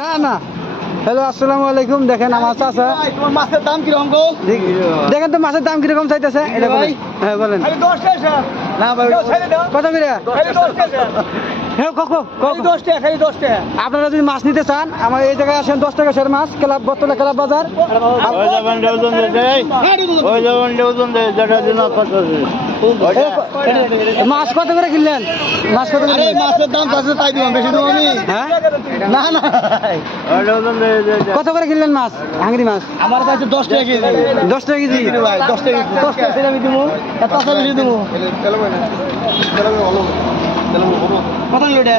না না হ্যালো আসসালামু আলাইকুম। দেখেন আমার চাচা তোমার মাছের দাম কিরকম গো? দেখেন তো মাছের দাম কিরকম চাইতেছে এটা বলেন। হ্যাঁ বলেন না ভাই কত করে? হ্যাঁ আপনারা যদি মাছ নিতে চান আমার এই জায়গায় আসেন 10 টাকা সের মাছ ক্লাব বর্তলা ক্লাব বাজার। মাছ কত করে কিনলেন? মাছ কত করে? মাছের দাম আছে তাই দিলাম, বেশি দেবো আমি? হ্যাঁ না না কত করে কিনলেন মাছ? হাঙ্গরি মাছ আমার কাছে 10 টাকা কেজি। 10 টাকা কেজি ভাই 10 টাকা 10 টাকা সেটা আমি দেবো, এত টাকা বেশি দেবো। কত হলো এটা?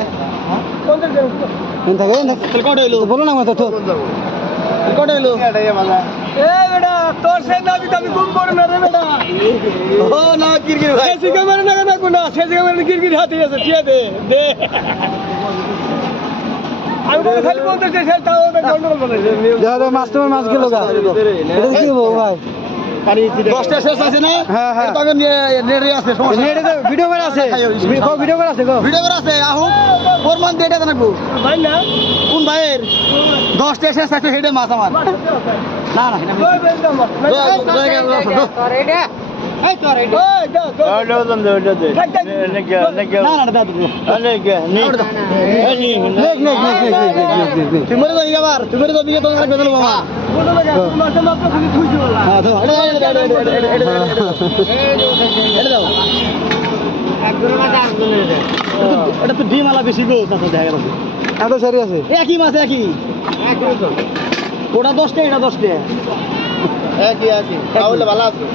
কত হইলো? বলো না তো কত হইলো? ও না কিরকির ভাই মাছ তোমার মাছ গেল গা এটা কি হবো ভাই? 10 টাকা শেষ আছে না? হ্যাঁ হ্যাঁ তখন নেড়ে আছে সমস্যা। ভিডিও করে আছে ভিডিও করে আছে গো ভিডিও করে আছে আহুন ফরমান দিয়ে এটা নাকবো ভাই না কোন ভাইয়ের 10 টাকা শেষ আছে হেডে মাছ আমার না না এটা তো ডিম আলা বেশি দেখা গেছে এত সারি আছে একই মাছ একই ওটা 10 টাকা এটা 10 টাকা একই একই তাহলে ভালো আছে।